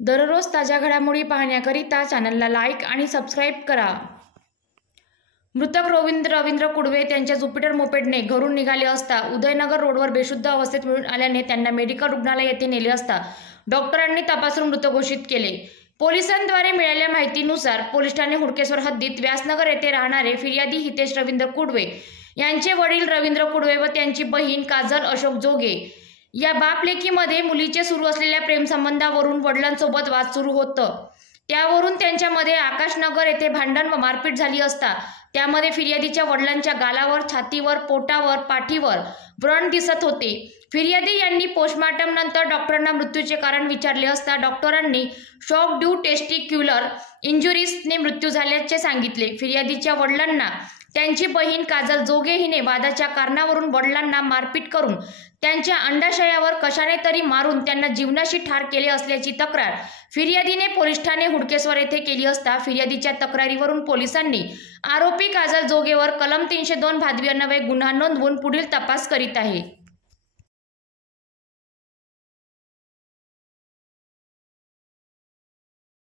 दररोज ताज्या घडामोडी पाहण्याकरिता चॅनलला लाईक आणि सबस्क्राईब करा। मृतक रवींद्र कुडवे त्यांच्या ज्युपिटर मोपेडने घरून निघाले असता उदयनगर रोडवर बेशुद्ध अवस्थेत मिळून आल्याने त्यांना मेडिकल रुग्णालय येथे नेले असता डॉक्टरांनी तपासून मृत घोषित केले। पोलिसांद्वारे मिळालेल्या माहितीनुसार पोलीस ठाणे हुडकेश्वर हद्दीत व्यासनगर येथे राहणारे फिर्यादी हितेश रवींद्र कुडवे यांचे वडील रवींद्र कुडवे व त्यांची बहीण काजल अशोक जोगे या बाप-लेकीमध्ये मुलीचे सुरू असलेल्या प्रेमसंबंधावरून वडिलांसोबत वाद सुरू होतं। त्यावरून त्यांच्यामध्ये आकाशनगर येथे भांडण व मारपीट झाली असता त्यामध्ये फिर्यादीच्या वडिलांच्या गालावर, छातीवर, पोटावर, पाठीवर व्रण दिसत होते। फिर्यादी यांनी पोस्टमॉर्टम नंतर डॉक्टरांना मृत्यूचे कारण विचारले असता डॉक्टरांनी शॉक ड्यू टेस्टिक्युलर इंजुरीजने मृत्यू झाल्याचे सांगितले। फिर्यादीच्या वडिलांना त्यांची बहीण काजल जोगे हिने वादाच्या कारणावरून वडिलांना मारपीट करून त्यांच्या अंडाशयावर कशाने तरी मारून त्यांना जीवनाशी ठार केले असल्याची तक्रार फिर्यादीने पोलीस ठाणे हुडकेश्वर येथे केली असता फिर्यादीच्या तक्रारीवरून पोलिसांनी आरोपी काजल जोगेवर कलम 302 भादवी अन्वये गुन्हा नोंदवून पुढील तपास करीत आहे।